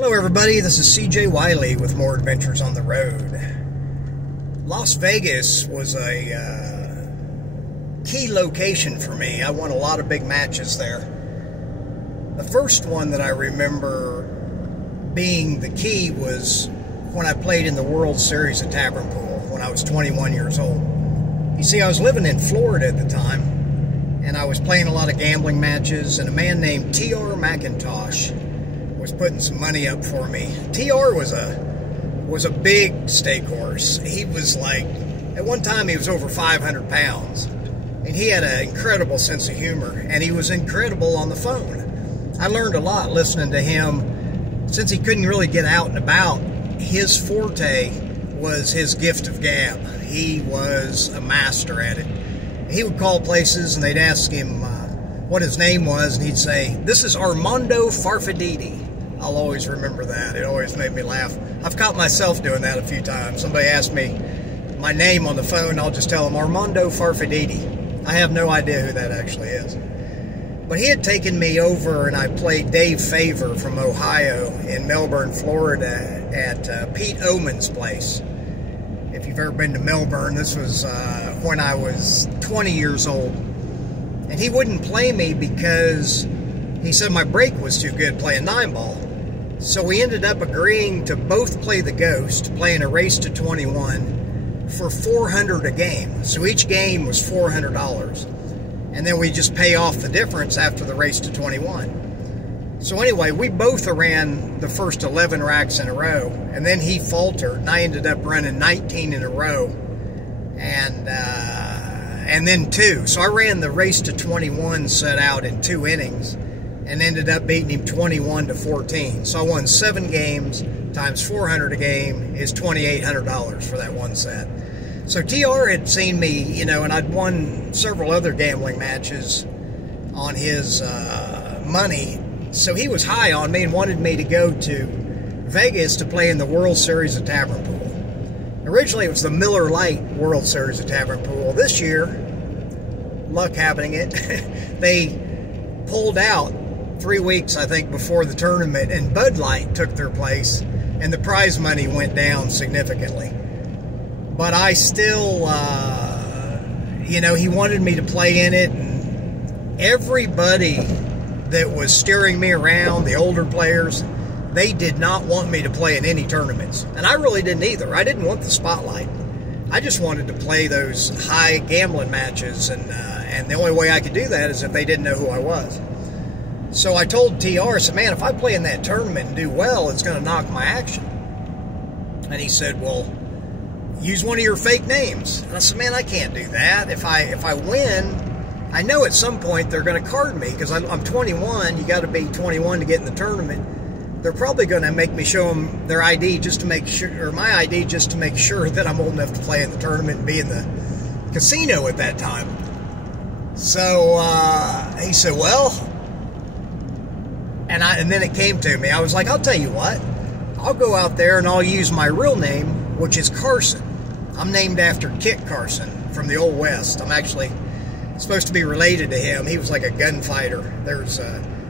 Hello everybody, this is CJ Wiley with more adventures on the road. Las Vegas was a key location for me. I won a lot of big matches there. The first one that I remember being the key was when I played in the World Series at Tavern Pool when I was 21 years old. You see, I was living in Florida at the time, and I was playing a lot of gambling matches, and a man named T.R. McIntosh was putting some money up for me. TR was a big stake horse. He was like, at one time he was over 500 pounds. And he had an incredible sense of humor, and he was incredible on the phone. I learned a lot listening to him. Since he couldn't really get out and about, his forte was his gift of gab. He was a master at it. He would call places and they'd ask him what his name was, and he'd say, "This is Armando Farfadidi." I'll always remember that. It always made me laugh. I've caught myself doing that a few times. Somebody asked me my name on the phone, I'll just tell them Armando Farfadidi. I have no idea who that actually is. But he had taken me over, and I played Dave Favor from Ohio in Melbourne, Florida at Pete Oman's place. If you've ever been to Melbourne, this was when I was 20 years old. And he wouldn't play me because he said my break was too good playing 9-ball. So we ended up agreeing to both play the Ghost, playing a race to 21 for $400 a game. So each game was $400. And then we just pay off the difference after the race to 21. So anyway, we both ran the first 11 racks in a row, and then he faltered, and I ended up running 19 in a row, and then 2. So I ran the race to 21 set out in 2 innings, and ended up beating him 21-14. So I won 7 games times $400 a game is $2,800 for that one set. So TR had seen me, you know, and I'd won several other gambling matches on his money. So he was high on me and wanted me to go to Vegas to play in the World Series of Tavern Pool. Originally it was the Miller Lite World Series of Tavern Pool. This year, luck happening it, they pulled out 3 weeks, I think, before the tournament, and Bud Light took their place, and the prize money went down significantly. But I still, you know, he wanted me to play in it, and everybody that was steering me around, the older players, they did not want me to play in any tournaments. And I really didn't either. I didn't want the spotlight. I just wanted to play those high gambling matches, and the only way I could do that is if they didn't know who I was. So I told TR, I said, "Man, if I play in that tournament and do well, it's going to knock my action." And he said, "Well, use one of your fake names." And I said, "Man, I can't do that. If I win, I know at some point they're going to card me because I'm 21. You got to be 21 to get in the tournament. They're probably going to make me show them their ID just to make sure, or my ID just to make sure that I'm old enough to play in the tournament and be in the casino at that time." So he said, "Well," and then it came to me. I was like, "I'll tell you what. I'll go out there and I'll use my real name, which is Carson. I'm named after Kit Carson from the Old West. I'm actually supposed to be related to him. He was like a gunfighter. There's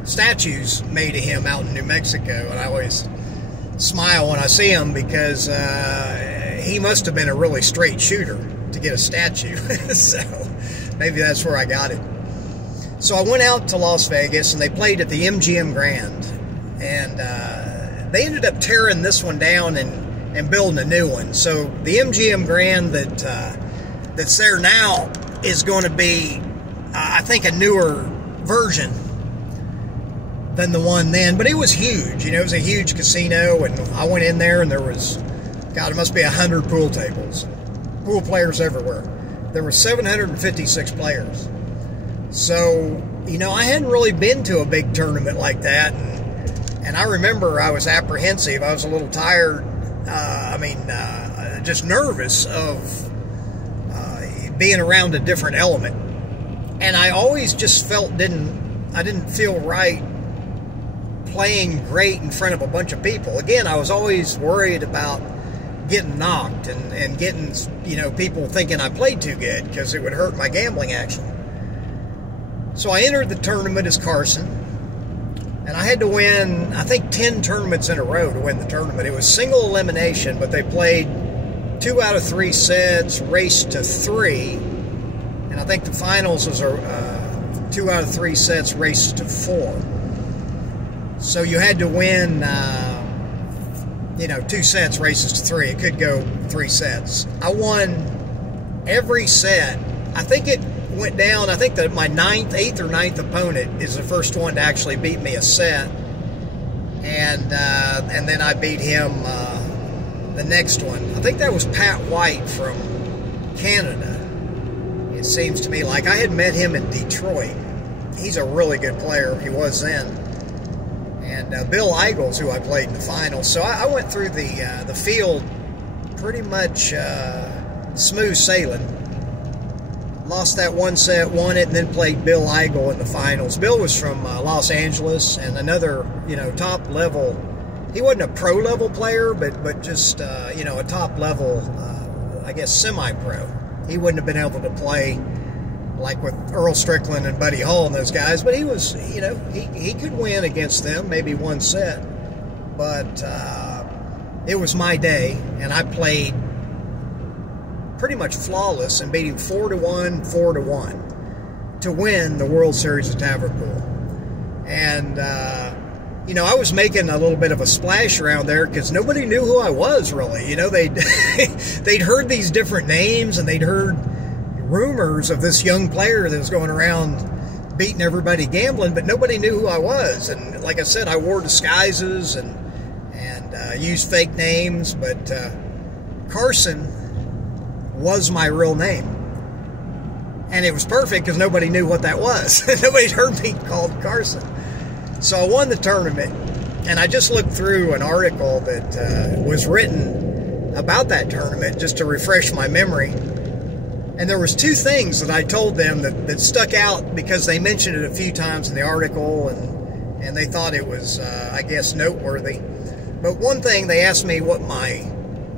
statues made of him out in New Mexico, and I always smile when I see him because he must have been a really straight shooter to get a statue." So maybe that's where I got it. So I went out to Las Vegas, and they played at the MGM Grand, and they ended up tearing this one down and building a new one. So the MGM Grand that's there now is going to be, I think, a newer version than the one then. But it was huge. You know, it was a huge casino, and I went in there, and there was, God, it must be 100 pool tables. Pool players everywhere. There were 756 players. So, you know, I hadn't really been to a big tournament like that, and I remember I was apprehensive. I was a little tired, just nervous of being around a different element. And I always just felt I didn't feel right playing great in front of a bunch of people. Again, I was always worried about getting knocked and getting, you know, people thinking I played too good because it would hurt my gambling action. So I entered the tournament as Carson, And I had to win, I think, 10 tournaments in a row to win the tournament. It was single elimination, but they played 2 out of 3 sets, raced to 3. And I think the finals was 2 out of 3 sets, raced to 4. So you had to win, 2 sets, races to 3. It could go 3 sets. I won every set. I think it went down. I think that my 8th or 9th opponent is the first one to actually beat me a set, and then I beat him the next one. I think that was Pat White from Canada. It seems to me like I had met him in Detroit. He's a really good player. He was then. And Bill Eigels, who I played in the finals. So I went through the field pretty much smooth sailing. Lost that one set, won it, and then played Bill Eigel in the finals. Bill was from Los Angeles, and another, top level. He wasn't a pro level player, but just a top level, I guess semi-pro. He wouldn't have been able to play like with Earl Strickland and Buddy Hall and those guys, but he was, he could win against them, maybe one set. But it was my day, and I played pretty much flawless and beat him 4-1, 4-1 to win the World Series of Tavern Pool. And, I was making a little bit of a splash around there because nobody knew who I was, really. They'd heard these different names, and they'd heard rumors of this young player that was going around beating everybody gambling, but nobody knew who I was. And like I said, I wore disguises and used fake names, but Carson was my real name. And it was perfect because nobody knew what that was. Nobody'd heard me called Carson. So I won the tournament, and I just looked through an article that was written about that tournament just to refresh my memory. And there was 2 things that I told them that stuck out because they mentioned it a few times in the article, and they thought it was, I guess, noteworthy. But one thing, they asked me what my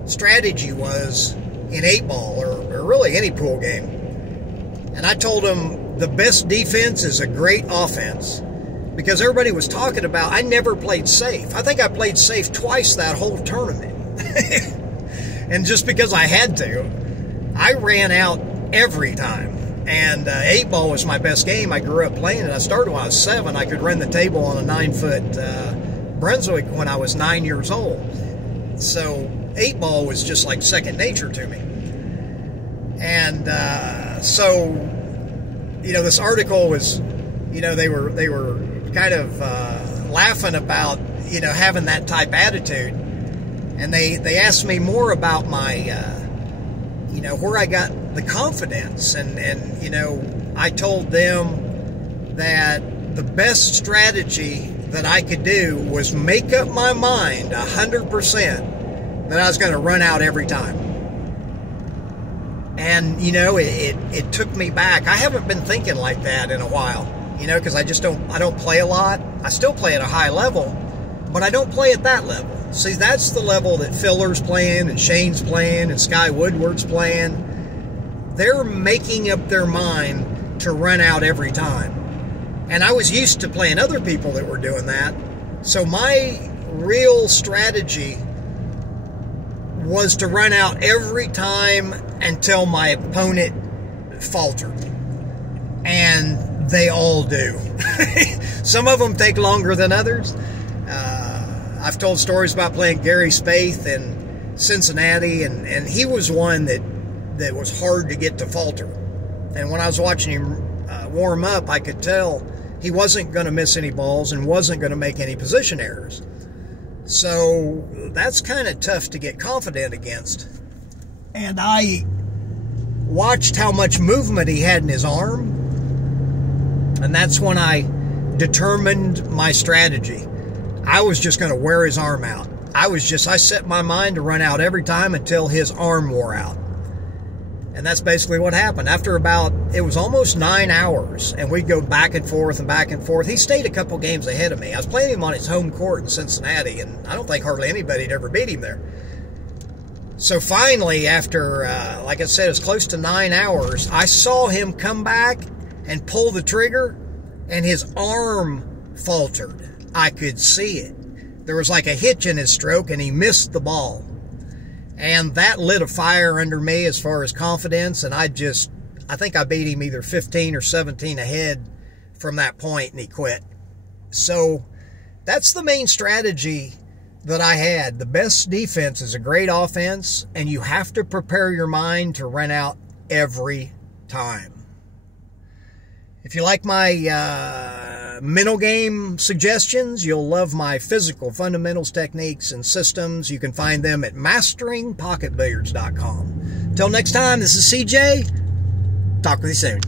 strategy was in 8-ball or really any pool game. And I told them the best defense is a great offense, because everybody was talking about I never played safe. I think I played safe twice that whole tournament. And just because I had to, I ran out every time. And 8-ball was my best game. I grew up playing it. I started when I was 7. I could run the table on a 9-foot Brunswick when I was 9 years old. So 8-ball was just like second nature to me. And so, this article was, they were kind of laughing about, having that type attitude. And they asked me more about my, where I got the confidence. And I told them that the best strategy that I could do was make up my mind 100% that I was going to run out every time. And, it took me back. I haven't been thinking like that in a while, because I don't play a lot. I still play at a high level, but I don't play at that level. See, that's the level that Filler's playing and Shane's playing and Sky Woodward's playing. They're making up their mind to run out every time. And I was used to playing other people that were doing that. So my real strategy was to run out every time until my opponent faltered. And they all do. Some of them take longer than others. I've told stories about playing Gary Spaeth in Cincinnati, and he was one that was hard to get to falter. And when I was watching him warm up, I could tell he wasn't going to miss any balls and wasn't going to make any position errors. So that's kind of tough to get confident against. And I watched how much movement he had in his arm, and that's when I determined my strategy. I was just going to wear his arm out. I set my mind to run out every time until his arm wore out. And that's basically what happened. After it was almost 9 hours, and we'd go back and forth and back and forth. He stayed a couple games ahead of me. I was playing him on his home court in Cincinnati, and I don't think hardly anybody had ever beat him there. So finally, after, like I said, it was close to 9 hours, I saw him come back and pull the trigger, and his arm faltered. I could see it. There was like a hitch in his stroke, and he missed the ball. And that lit a fire under me as far as confidence, and I think I beat him either 15 or 17 ahead from that point, and he quit. So that's the main strategy that I had. The best defense is a great offense, and you have to prepare your mind to run out every time. If you like my mental game suggestions, you'll love my physical fundamentals, techniques, and systems. You can find them at masteringpocketbilliards.com. Until next time, this is CJ. Talk with you soon.